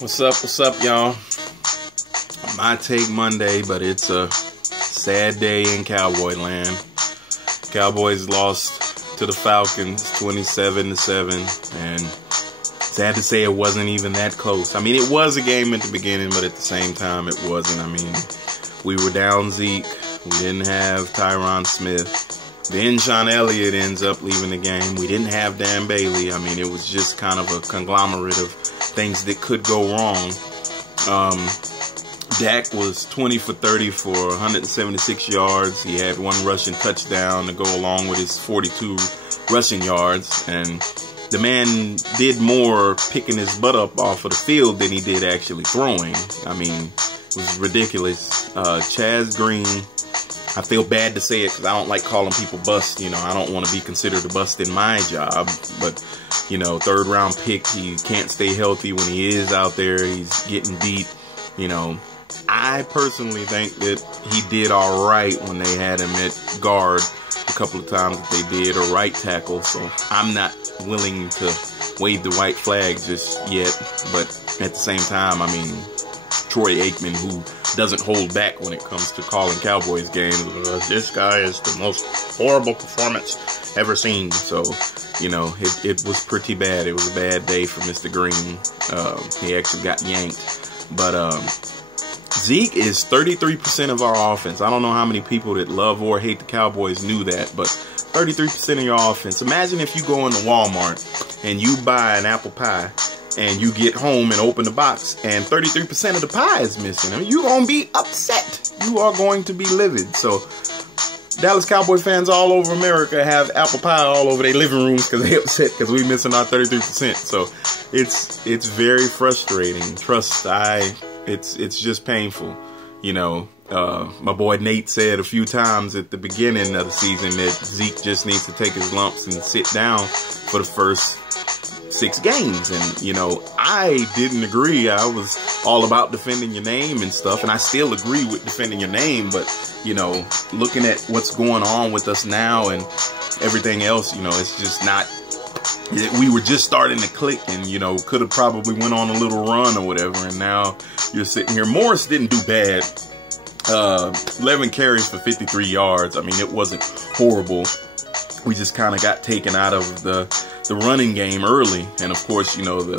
What's up, y'all? My Take Monday, but it's a sad day in Cowboy land. Cowboys lost to the Falcons 27-7, and sad to say it wasn't even that close. I mean, it was a game at the beginning, but at the same time, it wasn't. I mean, we were down Zeke. We didn't have Tyron Smith. Then Sean Elliott ends up leaving the game. We didn't have Dan Bailey. I mean, it was just kind of a conglomerate of things that could go wrong. Dak was 20 for 30 for 176 yards. He had one rushing touchdown to go along with his 42 rushing yards. And the man did more picking his butt up off of the field than he did actually throwing. I mean, it was ridiculous. Chaz Green, I feel bad to say it because I don't like calling people bust. You know, I don't want to be considered a bust in my job. But, you know, third round pick, he can't stay healthy when he is out there. He's getting beat. You know, I personally think that he did all right when they had him at guard a couple of times that they did, or right tackle. So I'm not willing to wave the white flag just yet. But at the same time, I mean, Troy Aikman, who doesn't hold back when it comes to calling Cowboys games, this guy is the most horrible performance ever seen. So, you know, it was pretty bad. It was a bad day for Mr. Green. He actually got yanked. But Zeke is 33% of our offense. I don't know how many people that love or hate the Cowboys knew that, but 33% of your offense. Imagine if you go into Walmart and you buy an apple pie and you get home and open the box and 33% of the pie is missing. I mean, you're going to be upset. You are going to be livid. So Dallas Cowboy fans all over America have apple pie all over their living rooms because they're upset because we're missing our 33%. So it's very frustrating. Trust, it's just painful. You know, my boy Nate said a few times at the beginning of the season that Zeke just needs to take his lumps and sit down for the first 6 games. And, you know, I didn't agree. I was all about defending your name and stuff, and I still agree with defending your name. But, you know, looking at what's going on with us now and everything else, you know, it's just not. We were just starting to click, and, you know, could have probably went on a little run or whatever, and now you're sitting here. Morris didn't do bad. 11 carries for 53 yards. I mean, it wasn't horrible. We just kind of got taken out of the running game early. And of course, you know, the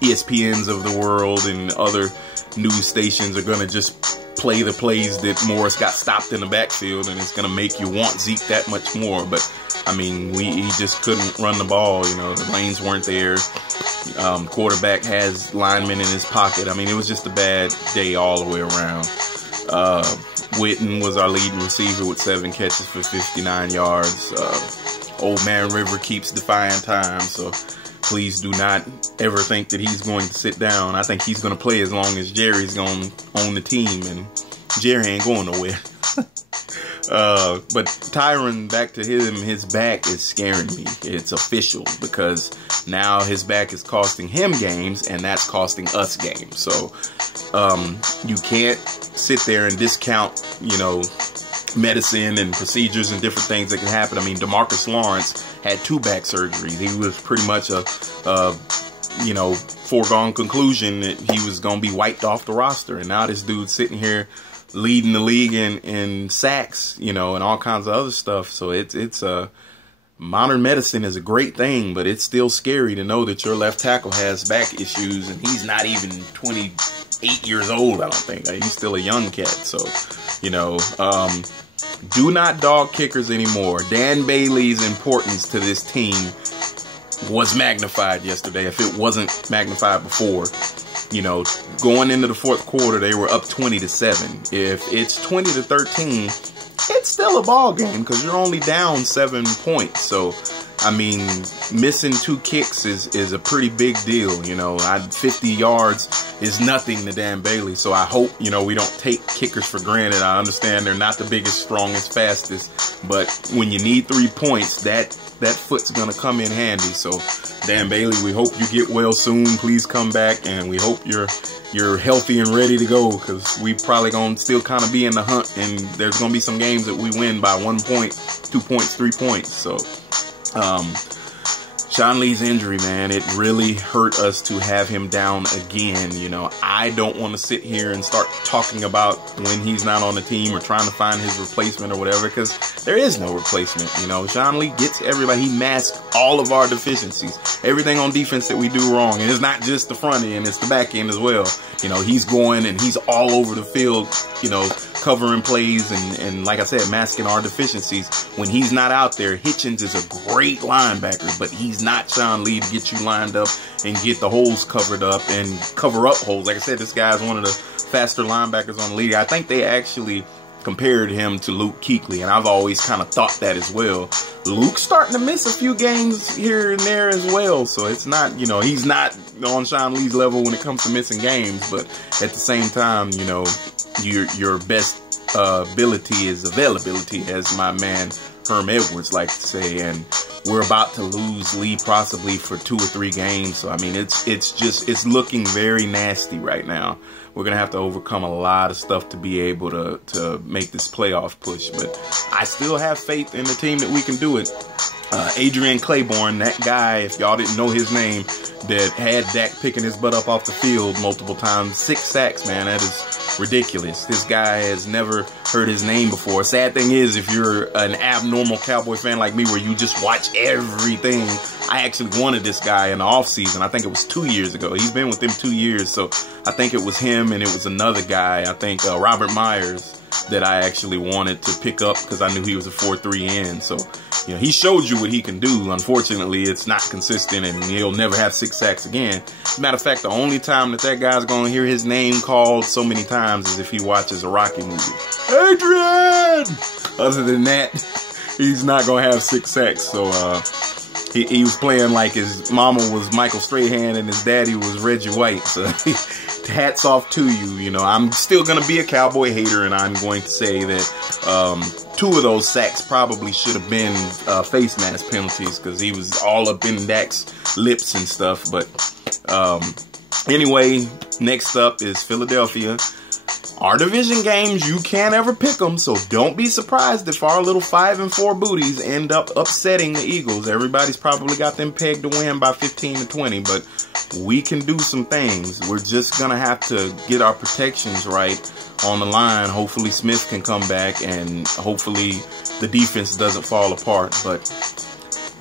ESPNs of the world and other news stations are going to just play the plays that Morris got stopped in the backfield, and it's going to make you want Zeke that much more. But I mean, he just couldn't run the ball. You know, the lanes weren't there. Quarterback has linemen in his pocket. I mean, it was just a bad day all the way around. Witten was our leading receiver with 7 catches for 59 yards. Old man River keeps defying time, so please do not ever think that he's going to sit down. I think he's going to play as long as Jerry's going to own the team, and Jerry ain't going nowhere. But Tyron, back to him, his back is scaring me. It's official, because now his back is costing him games, and that's costing us games. So you can't sit there and discount, you know, medicine and procedures and different things that can happen. I mean, DeMarcus Lawrence had 2 back surgeries. He was pretty much a you know, foregone conclusion that he was going to be wiped off the roster. And now this dude's sitting here leading the league in sacks, you know, and all kinds of other stuff. So it's modern medicine is a great thing, but it's still scary to know that your left tackle has back issues, and he's not even 28 years old, I don't think. He's still a young cat. So, you know, do not dog kickers anymore. Dan Bailey's importance to this team was magnified yesterday, if it wasn't magnified before. You know, going into the 4th quarter, they were up 20-7. If it's 20-13, it's still a ball game because you're only down 7 points. So, I mean, missing 2 kicks is a pretty big deal. You know, 50 yards is nothing to Dan Bailey. So I hope, you know, we don't take kickers for granted. I understand they're not the biggest, strongest, fastest, but when you need 3 points, that foot's gonna come in handy. So Dan Bailey, we hope you get well soon. Please come back, and we hope you're healthy and ready to go, because we probably gonna still kind of be in the hunt, and there's gonna be some games that we win by 1 point, 2 points, 3 points. So Sean Lee's injury, man, it really hurt us to have him down again. You know, I don't want to sit here and start talking about when he's not on the team or trying to find his replacement or whatever, because there is no replacement. You know, Sean Lee gets everybody. He masks all of our deficiencies, everything on defense that we do wrong. And it's not just the front end, it's the back end as well. You know, he's going and he's all over the field, you know, covering plays and like I said, masking our deficiencies. When he's not out there, Hitchens is a great linebacker, but he's not Sean Lee to get you lined up and get the holes covered up and cover up holes. Like I said, this guy's one of the faster linebackers on the league. I think they actually compared him to Luke Kuechly, and I've always kind of thought that as well. Luke's starting to miss a few games here and there as well, so it's not, you know, he's not on Sean Lee's level when it comes to missing games, but at the same time, you know, your best ability is availability, as my man Herm Edwards likes to say, and we're about to lose Lee possibly for 2 or 3 games. So I mean, it's looking very nasty right now. We're gonna have to overcome a lot of stuff to be able to make this playoff push, but I still have faith in the team that we can do it. Adrian Claiborne, that guy, if y'all didn't know his name, that had Dak picking his butt up off the field multiple times. 6 sacks, man, that is ridiculous. This guy has never heard his name before. Sad thing is, if you're an abnormal Cowboy fan like me, where you just watch everything, I actually wanted this guy in the offseason. I think it was 2 years ago. He's been with them 2 years, so I think it was him and it was another guy, I think Robert Myers, that I actually wanted to pick up because I knew he was a 4-3 end. So, you know, he showed you what he can do. Unfortunately, it's not consistent, and he'll never have 6 sacks again. As a matter of fact, the only time that guy's going to hear his name called so many times is if he watches a Rocky movie. Adrian! Other than that, he's not going to have 6 sacks. So, he was playing like his mama was Michael Strahan and his daddy was Reggie White. So, hats off to you. You know, I'm still going to be a Cowboy hater, and I'm going to say that 2 of those sacks probably should have been face mask penalties, because he was all up in Dak's lips and stuff. But anyway, next up is Philadelphia. Our division games, you can't ever pick them, so don't be surprised if our little 5-4 booties end up upsetting the Eagles. Everybody's probably got them pegged to win by 15 to 20, but we can do some things. We're just going to have to get our protections right on the line. Hopefully Smith can come back, and hopefully the defense doesn't fall apart, but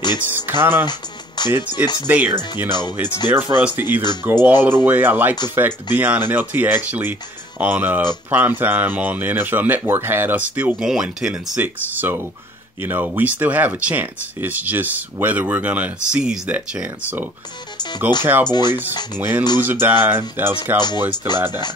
it's kind of... It's there, you know. It's there for us to either go all of the way. I like the fact that Dion and LT actually on primetime on the NFL Network had us still going 10-6. So, you know, we still have a chance. It's just whether we're going to seize that chance. So, go Cowboys. Win, lose, or die. Dallas Cowboys till I die.